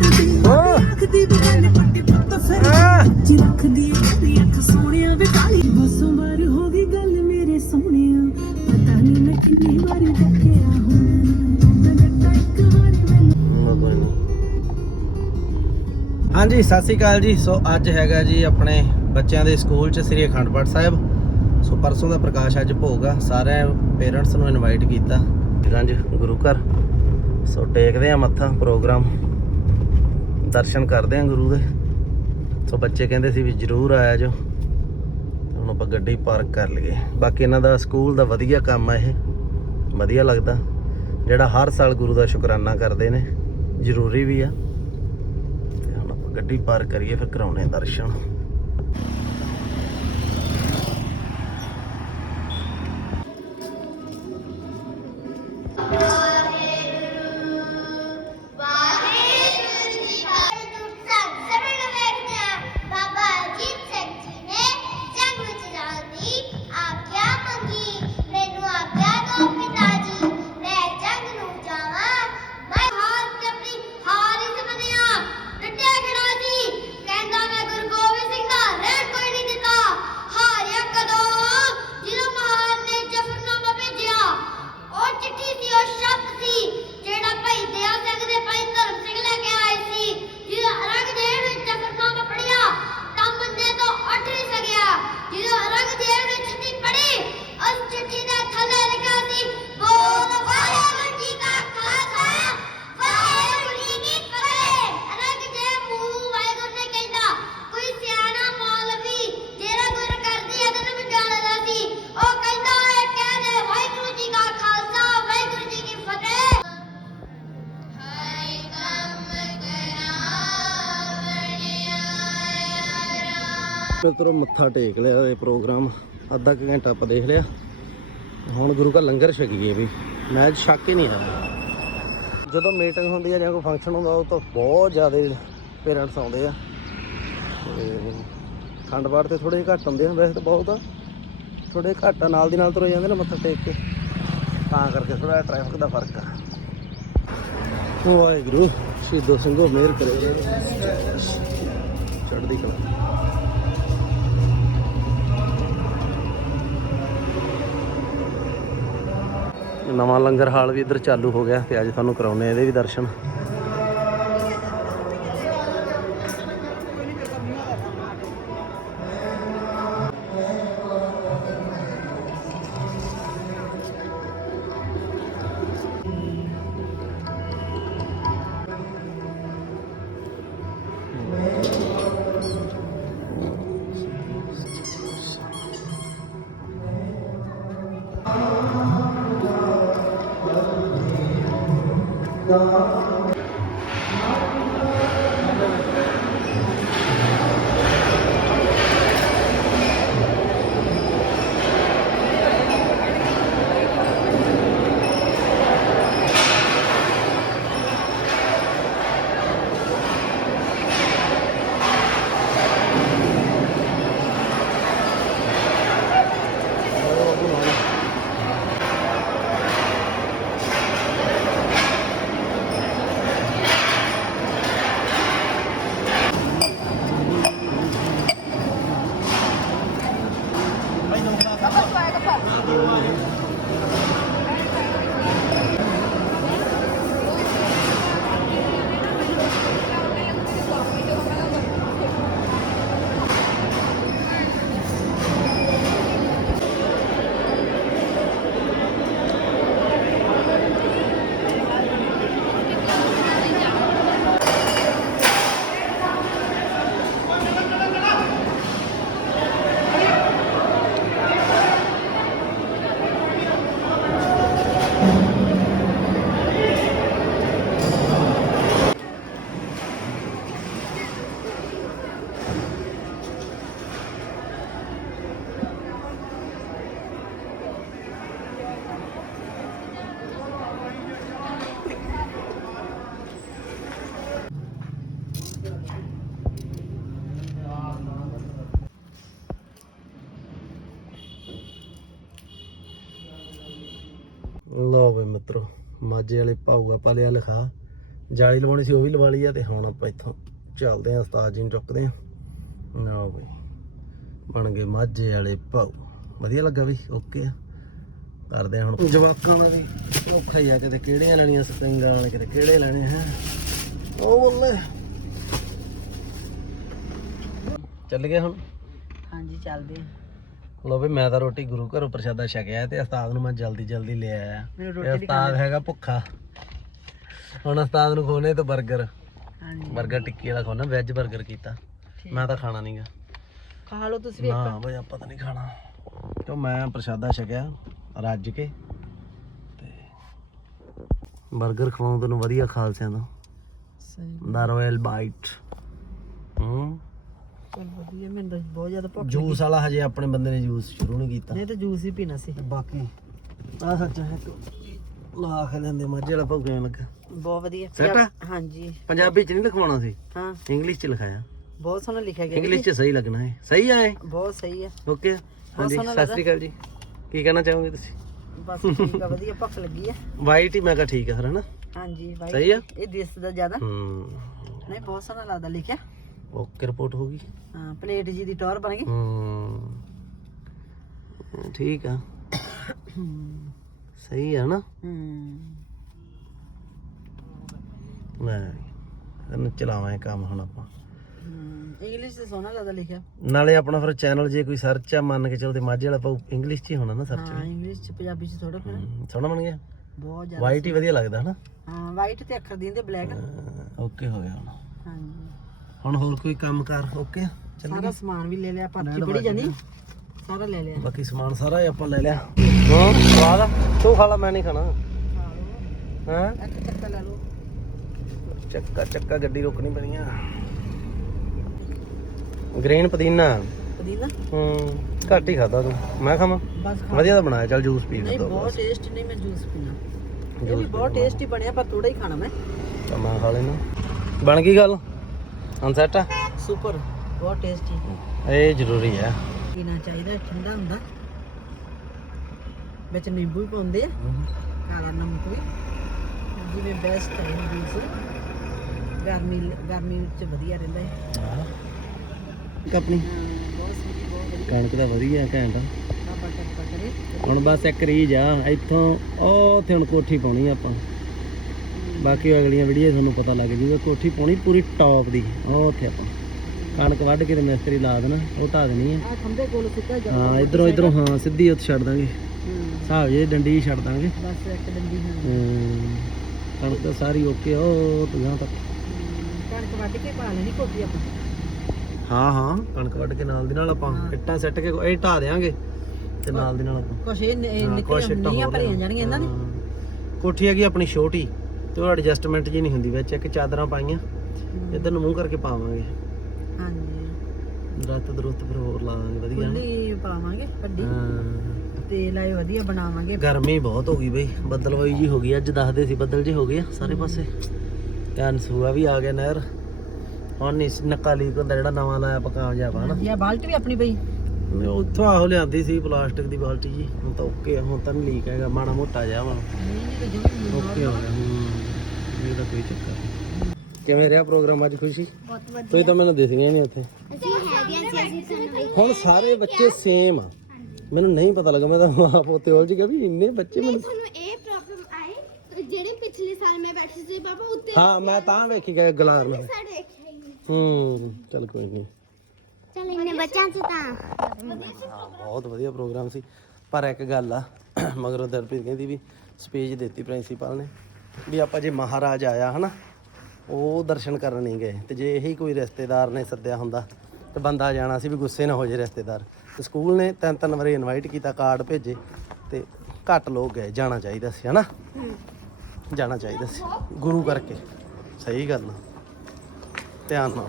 ਫਿਰਦੀ ਰੱਖਦੀ ਵੀ ਗੱਲ ਪੱਟੀ ਪੁੱਤ ਫਿਰਦੀ ਜੀ ਰੱਖਦੀ ਤੇਰੀ ਅੱਖ ਸੋਹਣਿਆ ਵੇ ਕਾਲੀ ਬਸੋਂ ਬਾਰ ਹੋ। ਗਈ ਗੱਲ ਮੇਰੇ ਸੋਹਣਿਆ ਪਤਾ ਨਹੀਂ ਮੈਂ ਕਿੰਨੀ ਵਾਰ ਦੇਖਿਆ ਹੁਣ ਮੈਂ ਜੱਟਾ ਇੱਕ ਵਾਰ ਮੈਨੂੰ ਹਾਂਜੀ, ਸਤਿ ਸ਼੍ਰੀ ਅਕਾਲ ਜੀ। ਸੋ ਅੱਜ ਹੈਗਾ ਜੀ ਆਪਣੇ ਬੱਚਿਆਂ ਦੇ ਸਕੂਲ ਚ ਸ੍ਰੀ ਅਖੰਡ ਪਾਠ ਸਾਹਿਬ। ਸੋ ਪਰਸੋਂ ਦਾ ਪ੍ਰਕਾਸ਼ ਅੱਜ ਭੋਗ ਆ। ਸਾਰੇ ਪੇਰੈਂਟਸ ਨੂੰ ਇਨਵਾਈਟ ਕੀਤਾ। ਗੰਜ ਗੁਰੂ ਘਰ। ਸੋ ਟੇਕਦੇ ਆ ਮੱਥਾ, ਪ੍ਰੋਗਰਾਮ। ਦਰਸ਼ਨ ਕਰਦੇ ਆ ਗੁਰੂ ਦੇ। ਸੋ ਬੱਚੇ ਕਹਿੰਦੇ ਸੀ ਵੀ ਜਰੂਰ ਆਇਆ ਜੋ। ਹੁਣ ਆਪਾਂ ਗੱਡੀ ਪਾਰਕ ਕਰ ਲਈਏ। ਬਾਕੀ ਇਹਨਾਂ ਦਾ ਸਕੂਲ ਦਾ ਵਧੀਆ ਕੰਮ ਆ ਇਹ। ਵਧੀਆ ਲੱਗਦਾ। ਜਿਹੜਾ ਹਰ ਸਾਲ ਗੁਰੂ ਦਾ ਸ਼ੁਕਰਾਨਾ ਕਰਦੇ ਨੇ, ਜ਼ਰੂਰੀ ਵੀ ਆ। ਤੇ ਹੁਣ ਆਪਾਂ ਗੱਡੀ ਪਾਰਕ ਕਰੀਏ, ਫਿਰ ਕਰਾਉਣੇ ਦਰਸ਼ਨ। ਮਿੱਤਰੋ ਮੱਥਾ ਟੇਕ ਲਿਆ ਇਹ ਪ੍ਰੋਗਰਾਮ। ਅੱਧਾ ਕੁ ਘੰਟਾ ਆਪਾਂ ਦੇਖ ਲਿਆ। ਹੁਣ ਗੁਰੂ ਦਾ ਲੰਗਰ ਛਕੀਏ ਵੀ। ਮੈਂ ਛੱਕ ਹੀ ਨਹੀਂ ਆਇਆ। ਜਦੋਂ ਮੀਟਿੰਗ ਹੁੰਦੀ ਹੈ ਜਾਂ ਕੋਈ ਫੰਕਸ਼ਨ ਹੁੰਦਾ, ਉਹ ਤਾਂ ਬਹੁਤ ਜ਼ਿਆਦਾ ਪੇਰੈਂਟਸ ਆਉਂਦੇ ਆ। ਤੇ ਖੰਡ ਪਾਠ ਤੇ ਥੋੜੇ ਘੱਟ ਹੁੰਦੇ ਆ, ਵੈਸੇ ਤਾਂ ਬਹੁਤ ਆ। ਥੋੜੇ ਘੱਟ ਆ, ਨਾਲ ਦੀ ਨਾਲ ਤੁਰੇ ਜਾਂਦੇ ਨੇ ਮੱਥਾ ਟੇਕ ਕੇ। ਤਾਂ ਕਰਕੇ ਥੋੜਾ ਟ੍ਰੈਫਿਕ ਦਾ ਫ਼ਰਕ ਆ। ਵਾਹਿਗੁਰੂ, ਸ਼ਹੀਦੋ ਸਿੰਘੋ, ਮਿਹਰ ਕਰੇ ਚੜ੍ਹਦੀ ਕਲਾ। ਨਵਾਂ ਲੰਗਰ ਹਾਲ ਵੀ ਇੱਧਰ ਚਾਲੂ ਹੋ ਗਿਆ ਤੇ ਅੱਜ ਤੁਹਾਨੂੰ ਕਰਾਉਨੇ ਆ ਇਹਦੇ ਵੀ ਦਰਸ਼ਨ। ਲਓ ਮਿੱਤਰੋ, ਮਾਝੇ ਵਾਲੇ ਭਾਊ ਆਪਾਂ ਲਿਆ ਲਿਖਾ। ਜਾਲੀ ਲਵਾਉਣੀ ਸੀ, ਉਹ ਵੀ ਲਵਾ ਲਈ ਆ ਤੇ ਹੁਣ ਆਪਾਂ ਇੱਥੋਂ ਚੱਲਦੇ ਆ, ਉਸਤਾਦ ਜੀ ਨੂੰ ਚੁੱਕਦੇ ਆ। ਨਾ ਬਈ, ਬਣ ਗਏ ਮਾਝੇ ਵਾਲੇ ਭਾਉ ਵਧੀਆ ਲੱਗਾ ਵੀ ਓਕੇ ਆ। ਕਰਦੇ ਆ ਹੁਣ ਜਵਾਕਾਂ ਦਾ ਵੀ ਔਖਾ ਹੀ ਆ, ਕਿਤੇ ਕਿਹੜੀਆਂ ਲੈਣੀਆਂ ਸਪਿੰਗਾਂ ਵਾਲੇ ਕਿਤੇ ਕਿਹੜੇ ਲੈਣੇ, ਹੈ। ਉਹ ਬੱਲੇ। ਚੱਲ ਗਏ ਹੁਣ? ਹਾਂਜੀ, ਚੱਲਦੇ ਆ। ਲੋ ਵੀ ਮੈਂ ਤਾਂ ਰੋਟੀ ਗੁਰੂ ਘਰੋਂ ਪ੍ਰਸ਼ਾਦਾ ਛਕਿਆ ਤੇ ਉਸਤਾਦ ਨੂੰ ਮੈਂ ਜਲਦੀ ਜਲਦੀ ਲੈ ਆਇਆ। ਇਹ ਉਸਤਾਦ ਹੈਗਾ ਭੁੱਖਾ। ਹੁਣ ਉਸਤਾਦ ਨੂੰ ਖੋਨੇ ਤੇ 버ਗਰ ਹਾਂਜੀ। 버ਗਰ ਟਿੱਕੀ ਵਾਲਾ ਖੋਨਾ ਵੈਜ 버ਗਰ ਕੀਤਾ ਮੈਂ ਤਾਂ ਖਾਣਾ ਨਹੀਂਗਾ ਖਾ ਲਓ ਤੁਸੀਂ ਵੀ ਇੱਕ। ਨਾ ਬਈ ਆਪਾਂ ਤਾਂ ਨਹੀਂ ਖਾਣਾ। ਤੇ ਮੈਂ ਪ੍ਰਸ਼ਾਦਾ ਛਕਿਆ ਰੱਜ ਕੇ ਤੇ 버ਗਰ ਖਵਾਉਂ ਤੈਨੂੰ ਵਧੀਆ ਖਾਲਸਿਆਂ ਦਾ ਸਹੀ। ਦਾ ਰਾਇਲ ਬਾਈਟ। ਹੂੰ। ਚਲ ਵਧੀਆ ਮੈਨੂੰ ਤਾਂ ਬਹੁਤ ਜ਼ਿਆਦਾ ਭੁੱਖ ਜੂਸ ਵਾਲਾ ਹਜੇ ਆਪਣੇ ਬੰਦੇ ਨੇ ਜੂਸ ਸ਼ੁਰੂ ਨਹੀਂ ਕੀਤਾ। ਨਹੀਂ ਤਾਂ ਜੂਸ ਹੀ ਪੀਣਾ ਸੀ। ਬਾਕੀ ਆ ਸੱਚ ਹੈ ਲਾ ਖਾ ਲੈਂਦੇ ਮਾਝੇ ਵਾਲਾ ਐਂ ਲੱਗਾ। ਬਹੁਤ ਵਧੀਆ। ਸੈੱਟ ਆ? ਹਾਂਜੀ। ਪੰਜਾਬੀ ਚ ਨਹੀਂ ਲਿਖਵਾਉਣਾ ਸੀ? ਹਾਂ। ਇੰਗਲਿਸ਼ ਚ ਲਿਖਾਇਆ। ਬਹੁਤ ਸੋਹਣਾ ਲਿਖਿਆ ਗਿਆ ਇੰਗਲਿਸ਼ ਚ ਸਹੀ ਲੱਗਣਾ ਹੈ ਸਹੀ ਆ ਇਹ? ਬਹੁਤ ਸਹੀ ਆ। ਓਕੇ। ਹਾਂਜੀ ਸੋਹਣਾ ਸਤਿ ਸ੍ਰੀ ਅਕਾਲ ਜੀ। ਕੀ ਕਹਿਣਾ ਚਾਹੋਗੇ ਤੁਸੀਂ? ਬਸ ਠੀਕ ਆ ਵਧੀਆ ਭੁੱਖ ਲੱਗੀ ਆ। ਵਾਈਟ ਹੀ ਮੈਂ ਕਿਹਾ ਠੀਕ ਆ ਫਿਰ ਹਨਾ? ਹਾਂਜੀ ਬਾਈ ਸਹੀ ਆ? ਇਹ ਦਿਸਦਾ ਜ਼ਿਆਦਾ। ਹੂੰ। ਨਹੀਂ ਬਹੁਤ ਸੋਹਣਾ ਲੱਗਦਾ ਲਿਖਿਆ। ਓਕੇ ਰਿਪੋਰਟ ਹੋ ਗਈ? ਹਾਂ ਪਲੇਟ ਜੀ ਦੀ ਟੌਰ ਬਣ ਗਈ। ਹੂੰ ਠੀਕ ਆ। ਸਹੀ ਆ ਨਾ? ਹੂੰ। ਲੈ ਇਹਨੂੰ ਚਲਾਵਾਂ ਇਹ ਕੰਮ ਹੁਣ ਆਪਾਂ। ਇੰਗਲਿਸ਼ ਤੇ ਸੋਹਣਾ ਲੱਗਦਾ ਲਿਖਿਆ। ਨਾਲੇ ਆਪਣਾ ਫਿਰ ਚੈਨਲ ਜੇ ਕੋਈ ਸਰਚ ਆ ਮੰਨ ਕੇ ਚੱਲਦੇ ਮਾਝੇ ਵਾਲਾ ਪਾਉ ਇੰਗਲਿਸ਼ ਚ ਹੀ ਹੋਣਾ ਨਾ ਸਰਚ ਹਾਂ ਇੰਗਲਿਸ਼ ਚ ਪੰਜਾਬੀ ਚ ਥੋੜਾ ਫਿਰ ਸੋਹਣਾ ਬਣ ਗਿਆ? ਬਹੁਤ ਜ਼ਿਆਦਾ ਵਾਈਟ ਹੀ ਵਧੀਆ ਲੱਗਦਾ ਹਨਾ? ਹਾਂ ਵਾਈਟ ਤੇ ਅੱਖਰ ਦਿੰਦੇ ਬਲੈਕ ਓਕੇ ਹੋ ਗਿਆ ਹੁਣ। ਹਾਂਜੀ। ਹੁਣ ਹੋਰ ਕੋਈ ਕੰਮ ਕਰ ਓਕੇ ਚੱਲ ਸਾਰਾ ਸਮਾਨ ਵੀ ਲੈ ਲਿਆ ਪਰਚੀ ਪੜੀ ਜਾਨੀ ਸਾਰਾ ਲੈ ਲਿਆ। ਬਾਕੀ ਸਮਾਨ ਸਾਰਾ ਹੀ ਆਪਾਂ ਲੈ ਲਿਆ। ਹਾਂ। ਸਵਾਦ ਆ? ਤੂੰ ਖਾ ਲਾ ਮੈਂ ਨਹੀਂ ਖਾਣਾ। ਹਾਂ? ਇੱਕ ਚੱਕਾ ਲੈ ਲਓ। ਚੱਕਾ ਚੱਕਾ ਗੱਡੀ ਰੋਕਣੀ ਪੈਣੀ ਆ। ਗ੍ਰੀਨ ਪੁਦੀਨਾ। ਪੁਦੀਨਾ? ਹੂੰ ਘੱਟ ਹੀ ਖਾਦਾ ਤੂੰ। ਮੈਂ ਖਾਵਾਂ? ਬਸ ਖਾ। ਵਧੀਆ ਤਾਂ ਬਣਾਇਆ ਚੱਲ ਜੂਸ ਪੀ ਨਹੀਂ ਲੈ ਬਹੁਤ ਟੇਸਟ ਨਹੀਂ ਮੈਂ ਜੂਸ ਪੀਣਾ। ਇਹ ਵੀ ਬਹੁਤ ਟੇਸਟੀ ਬਣਿਆ ਪਰ ਥੋੜਾ ਹੀ ਖਾਣਾ ਮੈਂ। ਤਾਂ ਮੈਂ ਖਾ ਲੈਣਾ ਬਣ ਗਈ ਗੱਲ? ਅਨਸੈਟ ਆ? ਸੁਪਰ ਬਹੁਤ ਟੇਸਟੀ ਇਹ ਜ਼ਰੂਰੀ ਹੈ ਪੀਣਾ ਚਾਹੀਦਾ ਠੰਡਾ ਹੁੰਦਾ। ਵਿੱਚ ਨਿੰਬੂ ਵੀ ਪਾਉਂਦੇ ਆ। ਕਾਲਾ ਨਮਕ ਵੀ। ਜਿਵੇਂ ਬੈਸਟ ਹੈ ਜੂਸ ਗਰਮੀ ਗਰਮੀ ਵਿੱਚ ਵਧੀਆ ਰਹਿੰਦਾ ਹੈ ਵਧੀਆ ਕਣਕ ਦਾ ਵਧੀਆ ਘੈਂਟ ਆ। ਆ ਹੁਣ ਬਸ ਇੱਕ ਰੀਜ ਆ। ਇੱਥੋਂ ਉਹ ਹੁਣ ਕੋਠੀ ਪਾਉਣੀ ਆ ਆਪਾਂ। ਬਾਕੀ ਅਗਲੀਆਂ ਵੀਡੀਓ ਤੁਹਾਨੂੰ ਪਤਾ ਲੱਗ ਜੂਗਾ ਕੋਠੀ ਪਾਉਣੀ ਪੂਰੀ ਟੌਪ ਦੀ। ਉਹ ਉੱਥੇ ਆਪਾਂ ਕਣਕ ਵੱਢ ਕੇ ਤੇ ਮਿਸਤਰੀ ਲਾ ਦੇਣਾ ਉਹ ਢਾ ਦੇਣੀ ਆ। ਆ ਖੰਭੇ ਕੋਲ ਸਿੱਧਾ ਜਾ ਹਾਂ ਇਧਰੋਂ ਇਧਰੋਂ ਹਾਂ ਸਿੱਧੀ ਉੱਥੇ ਛੱਡ ਦਾਂਗੇ। ਹੂੰ, ਹਿਸਾਬ ਜੇ ਡੰਡੀ ਹੀ ਛੱਡ ਦਾਂਗੇ। ਬਸ ਇੱਕ ਡੰਡੀ ਹਾਂ। ਕਣਕ ਤਾਂ ਸਾਰੀ ਓਕੇ ਉਹ ਤੁਹਾਂ ਤੱਕ। ਕਣਕ ਵੱਢ ਕੇ ਪਾ ਲੈਣੀ ਕੋਠੀ ਆਪਾਂ। ਹਾਂ ਹਾਂ ਕਣਕ ਵੱਢ ਕੇ ਨਾਲ ਦੀ ਨਾਲ ਆਪਾਂ ਇੱਟਾਂ ਸੱਟ ਕੇ ਇਹ ਢਾ ਦੇਾਂਗੇ ਤੇ ਨਾਲ ਦੀ ਨਾਲ ਆਪਾਂ। ਕੁਛ ਇਹ ਨ- ਇਹ ਹਾਂ, ਕੁਛ ਨਿਕਲੀਆਂ ਇੱਟਾਂ ਨੀਆਂ ਹੋਰ ਭਰੀਆਂ ਜਾਣਗੀਆਂ ਇਹਨਾਂ ਦੀ। ਹਾਂ। ਕੋਠੀ ਹੈਗੀ ਆਪਣੀ ਛੋਟੀ। ਤੇ ਉਹ ਐਡਜਸਟਮੈਂਟ ਜੀ ਨਹੀਂ ਹੁੰਦੀ ਵਿੱਚ ਇੱਕ ਚਾਦਰਾਂ ਪਾਈਆਂ ਇਧਰ ਨੂੰ ਮੂੰਹ ਕਰਕੇ ਪਾਵਾਂਗੇ। ਹਾਂਜੀ। ਦਰਖਤ ਦਰੁੱਤ ਫਿਰ ਹੋਰ ਲਾਵਾਂਗੇ ਵਧੀਆ। ਨਾ। ਖੁੱਲੀ ਪਾਵਾਂਗੇ ਵੱਡੀ। ਹਾਂ। ਤੇ ਲਾਏ ਵਧੀਆ ਬਣਾਵਾਂਗੇ। ਗਰਮੀ ਬਹੁਤ ਹੋ ਗਈ ਬਈ ਬੱਦਲ ਹੋਈ ਜੀ ਹੋ ਗਈ ਅੱਜ ਦੱਸਦੇ ਸੀ ਬੱਦਲ ਜੀ ਹੋ ਗਏ ਆ ਸਾਰੇ ਪਾਸੇ। ਕੈਨ ਸੂਆ ਵੀ ਆ ਗਿਆ ਨਹਿਰ। ਹੁਣ ਨਹੀਂ ਨੱਕਾ ਲੀਕ ਹੁੰਦਾ ਜਿਹੜਾ ਨਵਾਂ ਲਾਇਆ ਪਕਾ ਜਾ ਵਾ ਨਾ ਇਹ ਬਾਲਟੀ ਵੀ ਆਪਣੀ ਪਈ ਉੱਥੋਂ ਆਹੋ ਲਿਆਂਦੀ ਸੀ ਪਲਾਸਟਿਕ ਦੀ ਬਾਲਟੀ ਜੀ। ਹੁਣ ਤਾਂ ਓਕੇ ਆ ਹੁਣ ਤਾਂ ਨਹੀਂ ਲੀਕ ਹੈਗਾ ਮਾੜਾ ਮੋਟਾ ਜਿਹਾ ਵਾ। ਓਕੇ ਹੋ ਗਿਆ ਹੂੰ। ਇਹ ਤਾਂ ਕੋਈ ਚੱਕਰ ਨਹੀਂ। ਕਿਵੇਂ ਰਿਹਾ ਪ੍ਰੋਗਰਾਮ ਅੱਜ ਖੁਸ਼ੀ? ਬਹੁਤ ਵਧੀਆ। ਤੁਸੀਂ ਤਾਂ ਮੈਨੂੰ ਦਿਸ ਗਏ ਨਹੀਂ ਉੱਥੇ ਅਸੀਂ ਹੈਗੀਆਂ ਸੀ ਅਸੀਂ ਤੁਹਾਨੂੰ ਹੁਣ ਸਾਰੇ ਬੱਚੇ ਸੇਮ ਆ। ਮੈਨੂੰ ਨਹੀਂ ਪਤਾ ਲੱਗਾ ਮੈਂ ਤਾਂ ਪੋਤੇ ਹੋਲ ਜੀ ਕਿ ਵੀ ਇੰਨੇ ਬੱਚੇ ਮੈਨੂੰ ਤੁਹਾਨੂੰ ਇਹ ਪ੍ਰੋਬਲਮ ਆਏ ਜਿਹੜੇ ਪਿਛਲੇ ਸਾਲ ਮੈਂ ਬੈਠੀ ਸੀ ਬਾਬਾ ਉੱਤੇ ਹਾਂ ਮੈਂ ਤਾਂ ਵੇਖੀ ਗਿਆ ਗਲਾਰ ਸਾਡੇ ਦੇਖਿਆ ਹੀ। ਨਹੀਂ ਹੂੰ ਚਲ ਕੋਈ ਨਹੀਂ ਬੱਚਿਆਂ ਚ ਤਾਂ। ਹਾਂ ਬਹੁਤ ਵਧੀਆ ਪ੍ਰੋਗਰਾਮ ਸੀ। ਪਰ ਇੱਕ ਗੱਲ ਆ, ਮਗਰੋਂ ਦਰਪ੍ਰੀਤ ਕਹਿੰਦੀ ਵੀ ਸਪੀਚ ਦਿੱਤੀ ਪ੍ਰਿੰਸੀਪਲ ਨੇ ਵੀ ਆਪਾਂ ਜੇ ਮਹਾਰਾਜ ਆਇਆ, ਹਨਾ, ਉਹ ਦਰਸ਼ਨ ਕਰਨ ਨਹੀਂ ਗਏ। ਤੇ ਜੇ ਇਹੀ ਕੋਈ ਰਿਸ਼ਤੇਦਾਰ ਨੇ ਸੱਦਿਆ ਹੁੰਦਾ, ਤੇ ਬੰਦਾ ਜਾਣਾ ਸੀ ਵੀ ਗੁੱਸੇ ਨਾ ਹੋ ਜੇ ਰਿਸ਼ਤੇਦਾਰ। ਤੇ ਸਕੂਲ ਨੇ ਤਿੰਨ ਤਿੰਨ ਵਾਰੀ ਇਨਵਾਈਟ ਕੀਤਾ ਕਾਰਡ ਭੇਜੇ, ਤੇ ਘੱਟ ਲੋਕ ਗਏ, ਜਾਣਾ ਚਾਹੀਦਾ ਸੀ, ਹਨਾ। ਜਾਣਾ ਚਾਹੀਦਾ ਸੀ, ਗੁਰੂ ਕਰਕੇ। ਸਹੀ ਗੱਲ ਆ। ਧਿਆਨ ਨਾਲ।